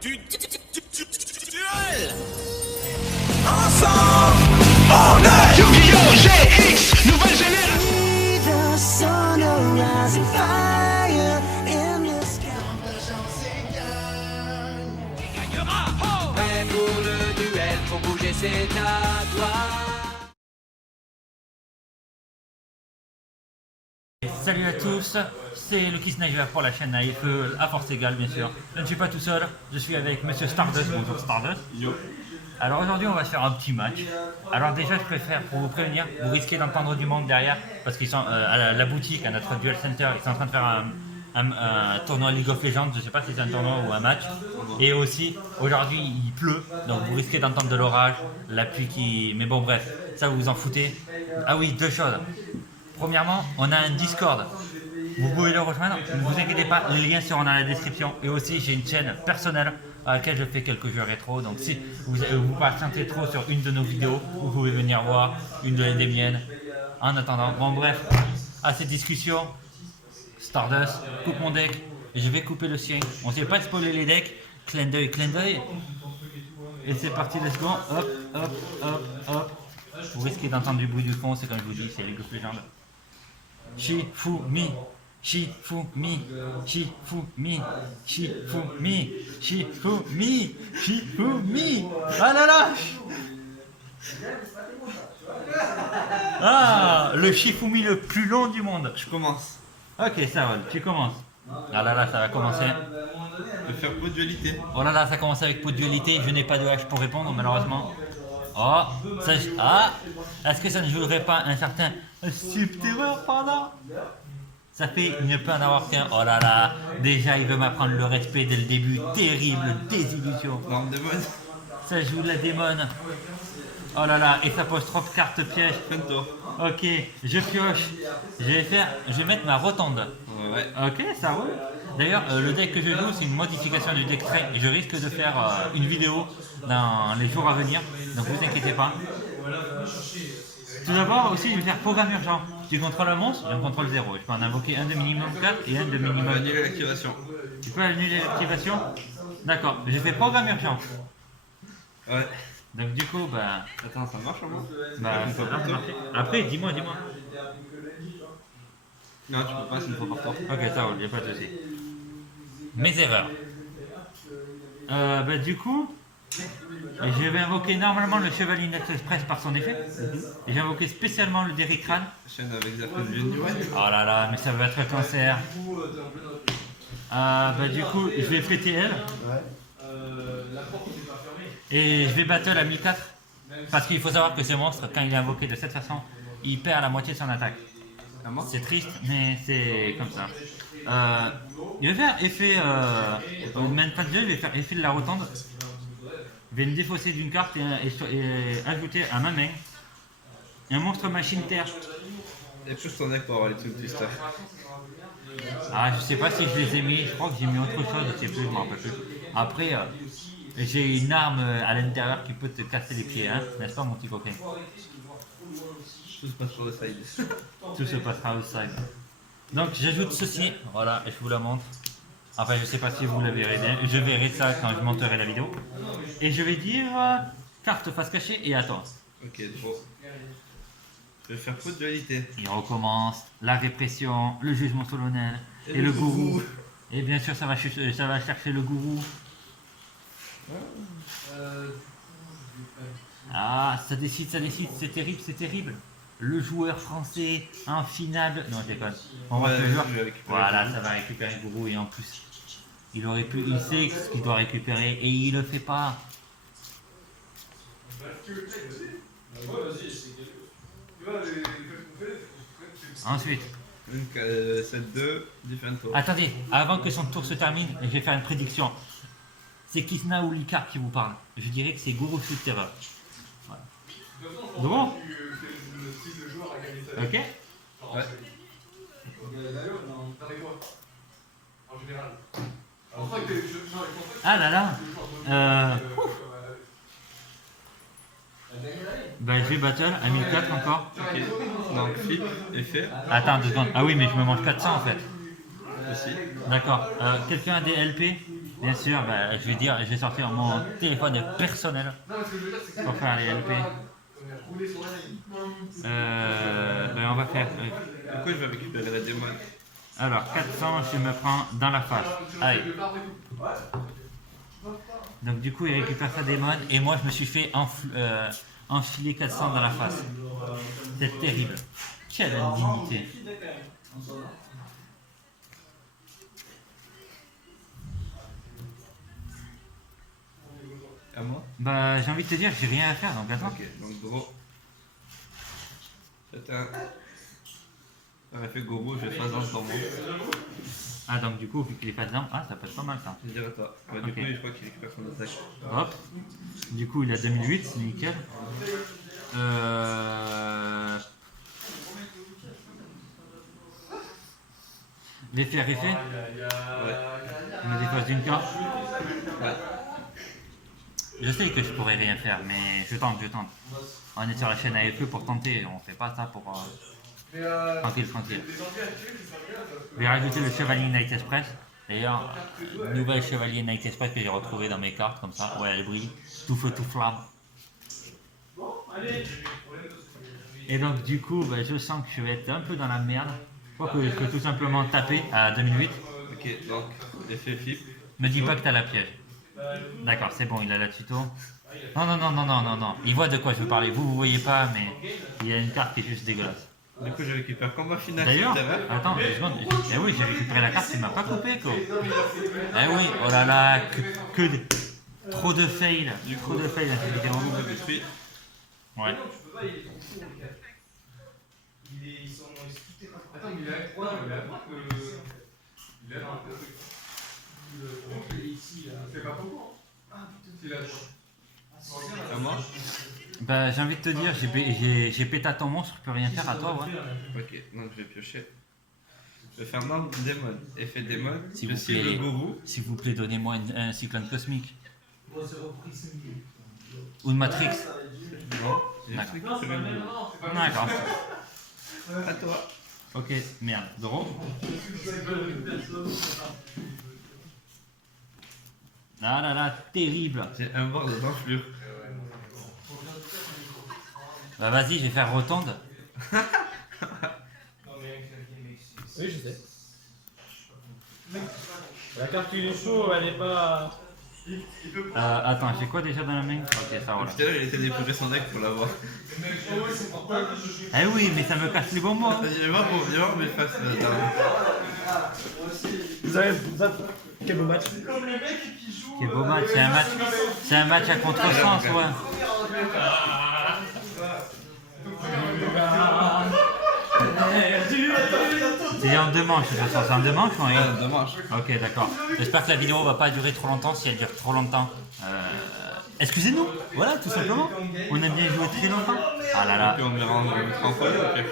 Duel. Ensemble, on est Yu-Gi-Oh! GX, nouvelle génération. The sun will rise and fire in the sky. Prêt pour le duel, pour bouger c'est à toi. Salut à tous, c'est Lucky Sniper pour la chaîne AFE à force égale bien sûr. Je ne suis pas tout seul, je suis avec Monsieur Stardust. Bonjour Stardust. Yo. Alors aujourd'hui on va se faire un petit match. Alors déjà je préfère, pour vous prévenir, vous risquez d'entendre du monde derrière parce qu'ils sont à la boutique, à notre Duel Center, ils sont en train de faire un tournoi League of Legends, je ne sais pas si c'est un tournoi ou un match. Et aussi aujourd'hui il pleut, donc vous risquez d'entendre de l'orage, la pluie qui... Mais bon bref, ça vous vous en foutez. Ah oui, deux choses. Premièrement, on a un Discord. Vous pouvez le rejoindre, ne vous inquiétez pas, les liens seront dans la description. Et aussi, j'ai une chaîne personnelle à laquelle je fais quelques jeux rétro. Donc si vous patientez trop sur une de nos vidéos, vous pouvez venir voir une des miennes. En attendant, bon bref, à cette discussion, Stardust coupe mon deck, et je vais couper le sien. On ne sait pas spoiler les decks, clin d'œil, clin d'œil. Et c'est parti, let's go, hop, hop, hop, hop. Vous risquez d'entendre du bruit du fond, c'est comme je vous dis, c'est League of Legends. Shifumi, Shifumi, Shifumi, Shifumi, Shifumi, Shifumi. Ah là là. Ah, le Shifumi le plus long du monde. Je commence. Ok, ça va, tu commences. Ah là là, ça va commencer. Je vais faire peu de dualité. Oh là là, ça commence avec peu de dualité. Je n'ai pas de hache pour répondre, malheureusement. Oh, ça, ah, est-ce que ça ne jouerait pas un certain Subterreur pendant? Ça fait ne pas en avoir qu'un. Oh là là, déjà il veut m'apprendre le respect dès le début. Terrible désillusion. L'arme démon. Ça joue de la démon. Oh là là, et ça pose trop de cartes pièges. Fin de tour. Ok, je pioche. Je vais mettre ma rotonde. Ouais. Ok, ça roule. D'ailleurs, le deck que je joue, c'est une modification du deck train. Et je risque de faire une vidéo dans les jours à venir. Donc vous inquiétez pas. Tout d'abord, aussi, je vais faire programme urgent. Tu contrôles un monstre, j'ai un contrôle 0. Je peux en invoquer un de minimum 4 et un de On va minimum. annuler l'activation. Tu peux annuler l'activation? D'accord, je fais programme urgent. Ouais. Donc du coup, bah... Attends, ça marche au moins? bah Une fois ça par a tour. marché. Après, dis-moi. Non, tu peux pas, c'est une fois par tour. Ok, ça roule, y a pas de souci. Mes erreurs. Bah du coup, je vais invoquer normalement le Chevalier Next Express par son effet. Et j'ai invoqué spécialement le Derrickran. Chaîne avec Zerkun Genuine. Oh là là, mais ça va être un cancer. Bah du coup, je vais fêter elle. Et je vais battle à 1004. Parce qu'il faut savoir que ce monstre, quand il est invoqué de cette façon, il perd la moitié de son attaque. C'est triste, mais c'est comme ça. Je vais faire effet. Main phase 2, je vais faire effet de la rotonde. Je vais me défausser d'une carte et ajouter à ma main un monstre machine terre. Et plus ton deck pour avoir les trucs du stuff. Ah, je sais pas si je les ai mis, je crois que j'ai mis autre chose, je sais plus, je m'en rappelle plus. Après, j'ai une arme à l'intérieur qui peut te casser les pieds, hein, n'est-ce pas mon petit coquin? Tout se passe sur le side. Tout se passera au side. Donc j'ajoute ceci, voilà, et je vous la montre. Enfin, je sais pas si vous la verrez bien, je verrai ça quand je monterai la vidéo. Et je vais dire carte face cachée et attends. Ok, bon. Je vais faire peu de dualité. Il recommence, la répression, le jugement solennel et le gourou. Et bien sûr, ça va chercher le gourou. Ah, ça décide, c'est terrible. Le joueur français en finale. Non, je déconne. On voit que le joueur. Voilà, ça va récupérer le gourou et en plus, il sait ce qu'il doit récupérer et il le fait pas. Ensuite. 7-2, différent tour. Attendez, avant que son tour se termine, je vais faire une prédiction. C'est Kisna ou Likar qui vous parle. Je dirais que c'est Gourou Shoot Terror. Voilà. Bon. Ok. Ouais. Ah là là. Bah je vais battle à 1004 encore. Ok. Donc, fit, effet. Attends 2 secondes. Ah oui mais je me mange 400 en fait. aussi. D'accord. Quelqu'un a des LP? Bien sûr, bah, je vais sortir mon téléphone personnel pour faire les LP. Ben on va faire. Du coup, je vais récupérer la démon. Alors, 400, je me prends dans la face. Allez. Donc, du coup, il récupère sa démon et moi, je me suis fait enfiler 400 dans la face. C'est terrible. Quelle indignité. À moi? Bah, j'ai envie de te dire, j'ai rien à faire, donc attends. Ok, donc gros. C'est un. On a fait Goro, je vais faire dans le temps. Ah, donc du coup, vu qu'il est pas dedans, ah, ça peut être pas mal ça. Je vais dire à toi. Ouais, du Ok. coup, je crois qu'il récupère son attaque. Hop. Du coup, il a 2008, c'est nickel. L'effet effet. Ouais. Il me dépasse d'une carte. Ouais. Je sais que je pourrais rien faire, mais je tente. On est sur la chaîne AFE pour tenter, on fait pas ça pour tranquille. Je vais rajouter le Chevalier Night Express. D'ailleurs, nouvelle Chevalier Night Express que j'ai retrouvé dans mes cartes, comme ça. Ouais, elle brille, tout feu, tout flamme. Et donc du coup, bah, je sens que je vais être un peu dans la merde. Je crois que je peux tout simplement taper à 2008. Ok, donc, effet flip. Me dis pas que t'as la piège. D'accord, c'est bon, il a la tuto. Non. Il voit de quoi je veux parler. Vous voyez pas, mais il y a une carte qui est juste dégueulasse. Du coup, je récupère combat final. D'ailleurs, tout à l'heure. attends, 2 secondes. Eh oui, j'ai récupéré la carte, il m'a pas coupé, quoi. Eh oui, oh là là, trop de fail. Trop de fail dans cette vidéo. Je détruis. Ouais. Attends, mais il a quoi? Il a un truc il a un truc ici, là. C'est pas beaucoup. Ah putain, c'est là. À moi? Bah, j'ai envie de te dire, j'ai pété à ton monstre, je peux rien faire à toi, ouais. Ok, donc je vais piocher. Je vais faire membre démon. Effet démon. S'il Je vous cible plaît. le gourou. S'il vous plaît, donnez-moi un cyclone cosmique. Ou une Matrix. Non, j'ai D'accord. récupéré le gourou. D'accord. À toi. Ok, merde. Doro. Ah là là, terrible. J'ai un bord d'enflure. Bah vas-y, je vais faire rotonde. Oui, je sais. La carte du chaud, elle est pas. Attends, j'ai quoi déjà dans la main? Ok, ça roule. Tout à l'heure, il était dépourré son deck pour l'avoir. Eh oui, mais ça me casse les bonbons. hein. Viens voir mes faces. Vous avez. Quel beau match. Quel beau match, c'est un match à contresens, ouais. C'est en 2 manches, de toute façon, c'est en 2 manches ou en une? Dommage. Ok, d'accord. J'espère que la vidéo va pas durer trop longtemps. Si elle dure trop longtemps, excusez-nous. Voilà, tout simplement. On aime bien jouer très longtemps. Ah là là. Puis on verra en folie, ok.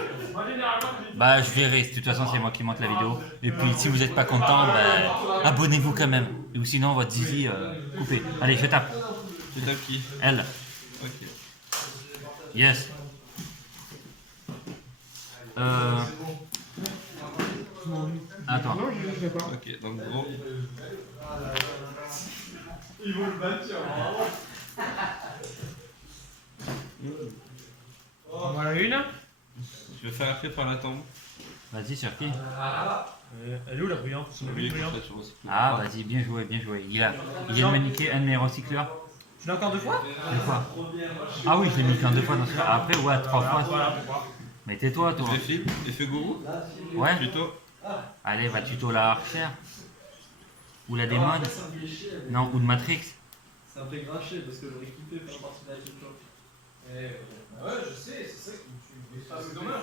Bah, je verrai. De toute façon, c'est moi qui monte la vidéo. Et puis, si vous n'êtes pas content, bah, abonnez-vous quand même. Ou sinon, votre zizi, coupez. Allez, je tape. Tu tapes qui? Elle. Ok. Yes. Attends. Ok, donc gros. Voilà une. Je vais faire après par la tombe. Vas-y, sur qui? Elle est où la brillante? Oui, comme ça, je recycle. Ah, vas-y, bien joué, bien joué. Il vient de me niquer un de mes recycleurs. Tu l'as encore 2 fois? 2 fois. Ah oui, je l'ai mis qu'en 2 fois dans ce cas. Après, ouais, 3 fois. Voilà, pourquoi? Mais tais-toi, toi. Je vais flip, effet gourou. Ouais. Plutôt. Allez, va tuto la archère. Ou la démon. Non, ou de Matrix. Ça me fait grincher parce que j'aurais kiffé faire partie de la culture. Ouais, je sais, c'est ça qui me tue. C'est dommage.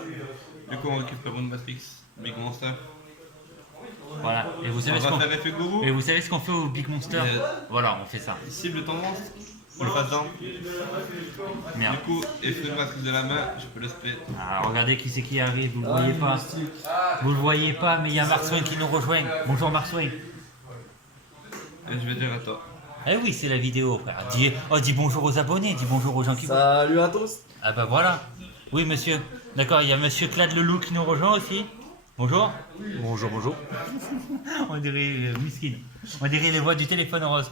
Du coup, on récupère une Matrix. Big Monster. Voilà. Et vous On savez ce va qu'on faire effet gourou. et vous savez ce qu'on fait au Big Monster? Voilà, on fait ça. Cible ton monstre. On le passe dans. Merde. Du coup, effet de Matrix de la main, je peux le spray. Ah, regardez qui c'est qui arrive, vous le voyez pas. Vous le voyez pas, mais il y a Mark Swain qui nous rejoint. Bonjour Mark Swain. Et je vais dire à toi. Eh oui, c'est la vidéo, frère. Dis bonjour aux abonnés, dis bonjour aux gens qui... Salut à tous. Ah bah voilà. Oui, monsieur. D'accord, il y a monsieur Clad Leloup qui nous rejoint aussi. Bonjour. Bonjour, bonjour. On dirait Miskin. On dirait les voix du téléphone rose.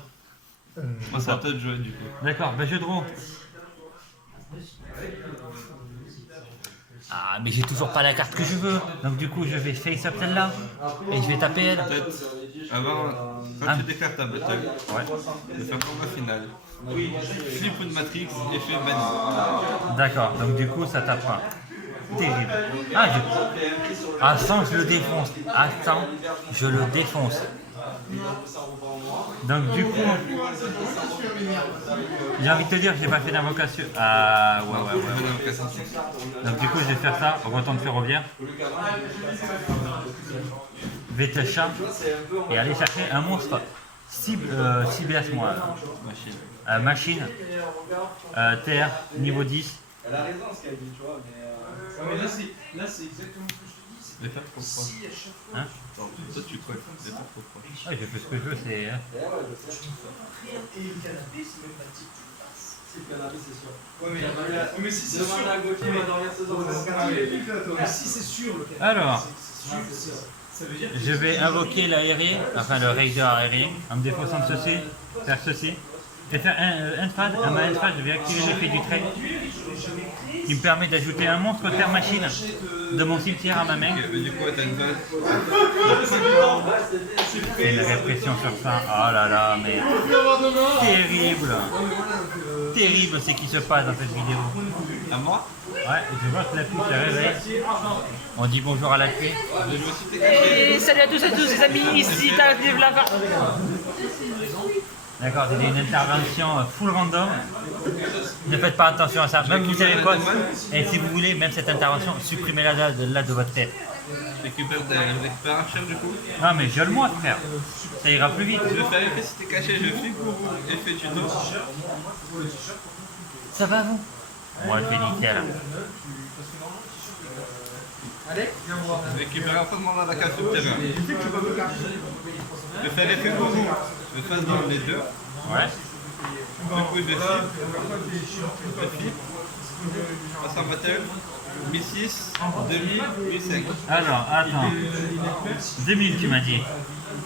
Moi, c'est à toi de jouer du coup. D'accord, jeu de rôle. Ah, mais j'ai toujours pas la carte que je veux. Donc du coup, je vais face up celle-là. Et je vais taper elle. Peut-être avant, quand tu déclares ta battle, de faire combat final. Flip ou de Matrix, effet banni. D'accord, donc du coup, ça tape pas. Terrible. Ah, 100, je le défonce. À 100, je le défonce. Donc du coup, j'ai envie de te dire, j'ai pas fait d'invocation. Ah ouais. Donc du coup, je vais faire ça, retourne ferroviaire. Vétéchat. Et aller chercher un monstre ciblé à ce moment. Machine. Terre, niveau 10. Elle a raison ce qu'elle dit, tu vois, mais là c'est exactement ce que je te dis. Les faire trop froid. Si à chaque fois. Hein Toi, tu crois. Les faire trop froid. Ouais, j'ai fait ce que je veux, c'est. Et le canapé, c'est même pas type, tu le passes. Si le canapé, c'est sûr. Ouais, mais si c'est sûr. Demande à Gauthier, il va dormir ce soir. Mais si c'est sûr, le canapé. Alors, c'est sûr. Ça veut dire que je vais invoquer l'aérien, enfin le raider aérien, en me défaussant de ceci, faire ceci. Et faire un endphase, à ma endphase, je vais activer l'effet du trait qui me permet d'ajouter un monstre terre machine de mon cimetière à ma main. Mais du coup, t'as une base. Et une répression sur ça, oh là là, mais terrible. Terrible ce qui se passe dans cette vidéo. À moi, Ouais, je vois que la pluie se réveille. On dit bonjour à la pluie. je me suis décaché. Et salut à tous les amis, ici Talib Lava. D'accord, c'était une intervention full random. Ne faites pas attention à ça. Même vous savez quoi. Et si vous voulez, même cette intervention, supprimez-la là de votre tête. Je récupère un chef du coup. Non mais viole-moi frère. Ça ira plus vite. Je vais faire effet si t'es caché, je flippe pour vous. Effet tuto. Ça va vous? Moi je fais nickel. Je récupère un fragment dans la case souterrain. Je vais faire effet pour vous. Je fasse dans les deux. Ouais. Du coup, je flippe. Je passe en battle. 1006, 2000, 1005. Alors, attends. 2000 tu m'as dit.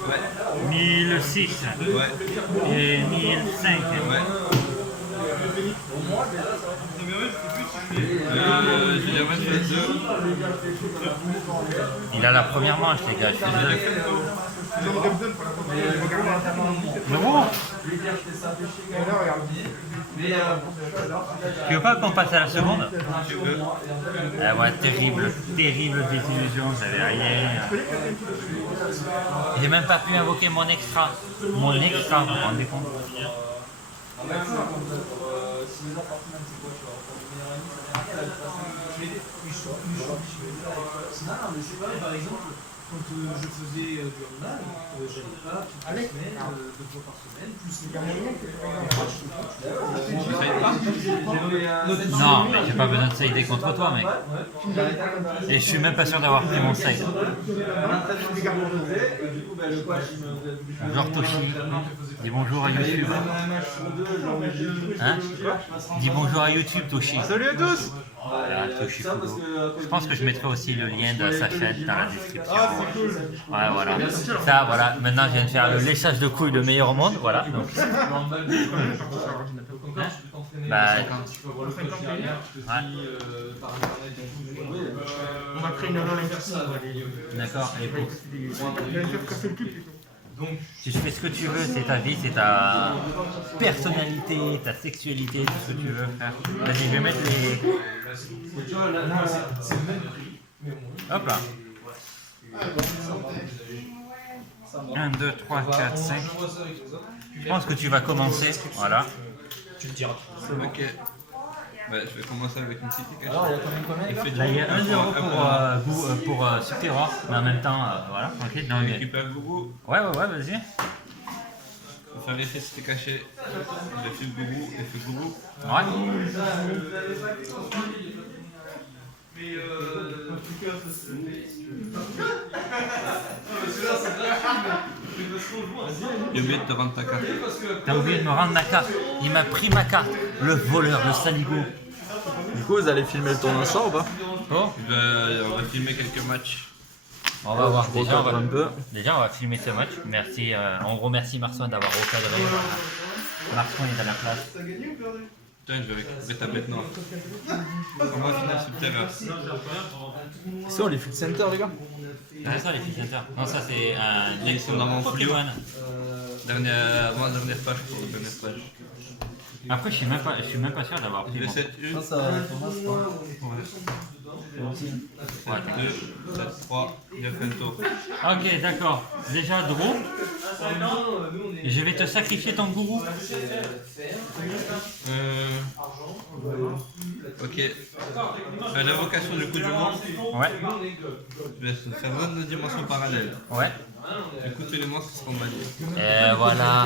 Ouais. 1006 Ouais. et 1005. Ouais. Je vais remettre les deux. Il a la première manche les gars, je suis désolé. Mais bon, tu veux pas qu'on passe à la seconde? Je veux. Ah ouais, terrible désillusion, j'avais rien. J'ai même pas pu invoquer mon extra. Mon extra, vous vous rendez compte? Non, mais c'est pareil, par exemple, quand je faisais du handball, j'allais pas toutes les semaines, 2 fois par semaine, plus les Non, mais j'ai pas besoin de sider contre toi, mec. Et je suis même pas sûr d'avoir pris mon side. Bonjour Toshi. Dis bonjour à YouTube. Hein? Dis bonjour à YouTube, Toshi. Salut à tous. Voilà, Toshi Fudo. Je pense que je mettrai aussi le lien de sa chaîne dans la description. Ouais, voilà. Ça, voilà. Maintenant, je viens de faire le léchage de couilles le meilleur au monde. Voilà. Donc, bah, On va créer une online. d'accord. Et pour... Si tu fais ce que tu veux, c'est ta vie, c'est ta personnalité, ta sexualité, tout ce que tu veux faire. Vas-y, je vais mettre les... Hop là. 1, 2, 3, 4, 5. Je pense que tu vas commencer. Voilà. Ok. Bah, je vais commencer avec une petite cachée. Là, il y a 1 € pour Subterror, mais en même temps, voilà, tranquille. Non, Je mais... récupère Gourou. Ouais, vas-y. Je vais faire effet si t'es caché. Je fais Gourou, effet Gourou. Ouais. J'ai oublié de te rendre ta carte. T'as oublié de me rendre ma carte. Il m'a pris ma carte. Le voleur, le saligo. Du coup, vous allez filmer le tournoi ce soir ou pas? Oh, On va filmer quelques matchs. On va voir. Déjà, Recadre un peu. on va filmer ce match. Merci, on remercie Marson d'avoir recadré. Marson est à la place. T'as gagné ou perdu? Putain, je vais avec ta bête noire. Combat final subterrain. C'est on les Field Center, les gars. C'est ça les Field Center. Non, ça c'est un deck Ils sont dans mon fluo. Pokémon. Avant la dernière page pour la dernière page. Après, je suis même pas sûr d'avoir pris Le mon... 7 U. Ça, Ouais. 2, 7, 3, il a fait le tour. Ok, d'accord. Déjà, Draw. Et je vais te sacrifier ton gourou. Ok. L'invocation du coup du monde. Ouais. Je vais faire 22 dimensions parallèles. Ouais. Du coup, tous les monstres seront bannis. Et voilà.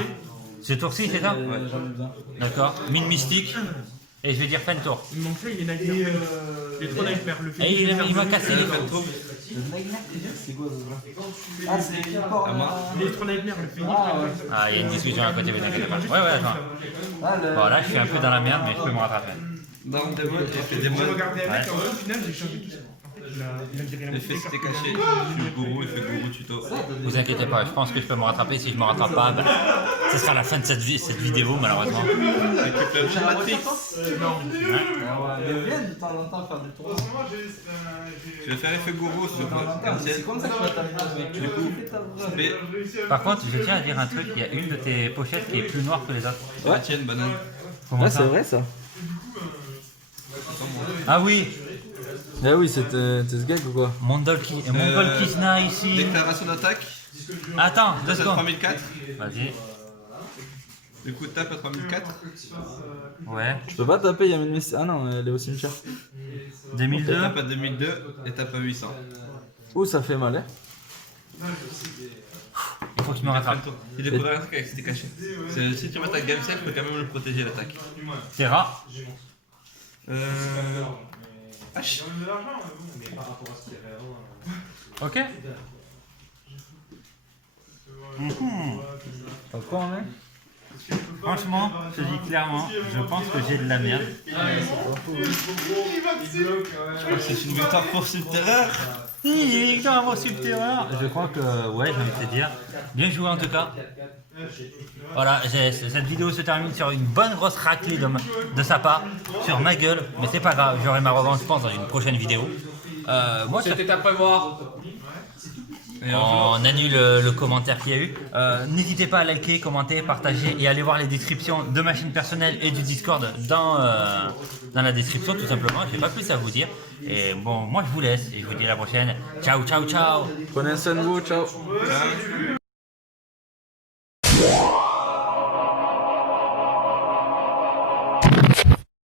Ce tour-ci, c'est ça? Ouais. D'accord. Mine mystique. Et je vais dire fin de tour. Il manque là, il est Nightmare. Les 3 Nightmare, le fait. Et il m'a cassé les Fin de tour. C'est quoi ça? Ah, c'est qui encore À moi. Les 3 Nightmare, le fait. Ah, il y a une discussion à côté, vous inquiétez pas. Ouais, attends. Ah, Bon, là, je suis un peu dans la merde, mais je peux me rattraper. Dans le démon, il a fait des J'ai modes. regardé avec, Ouais. au final, j'ai changé tout ça. En fait, il a viré la L'effet moitié c'était des cartes. caché. Je suis gourou, il fait gourou tuto. Vous inquiétez pas, je pense que je peux me rattraper. Si je me rattrape pas, ben, ce sera la fin de cette vidéo, malheureusement. Récupère le Matrix. Mais viens de temps en temps faire des tours. Je vais faire effet gourou sur C'est comme ça que tu vas t'amuser. Du coup, B. Par contre, je tiens à dire un truc. Il y a une de tes pochettes qui est plus noire que les autres. La tienne, banane. Comment ça? vrai ça. Ah oui, Ah oui, c'était ce gag ou quoi? Mongol Kizna ici. Déclaration d'attaque. Attends, 2 C'est secondes. 3004. Vas-y. Du coup, tape à 3004. Ouais. Je peux pas taper, il y a une miss. Ah non, elle est au cimetière. 2002. Tape à 2002 et tape à 800. Ouh, ça fait mal, hein. Il faut que je me rattrape. Il découvre un truc avec c'était caché. Si tu m'attaques game set, je peux quand même le protéger l'attaque. Terra. H. Ok. Pas quoi, hein? Franchement, je te dis clairement, je pense que j'ai de la merde. C'est une victoire pour Subterreur. Hi, dans mon subterrain. Je crois que, ouais, j'ai envie de te dire. Bien joué en tout cas. Voilà, cette vidéo se termine sur une bonne grosse raclée de sa part, sur ma gueule. Mais c'est pas grave, j'aurai ma revanche, je pense, dans une prochaine vidéo. Moi, C'était à prévoir. on annule le commentaire qu'il y a eu. N'hésitez pas à liker, commenter, partager et aller voir les descriptions de ma chaîne personnelle et du Discord dans la description tout simplement. Je n'ai pas plus à vous dire. Et bon, moi je vous laisse et je vous dis à la prochaine. Ciao, ciao, ciao. Prenez soin de vous, ciao.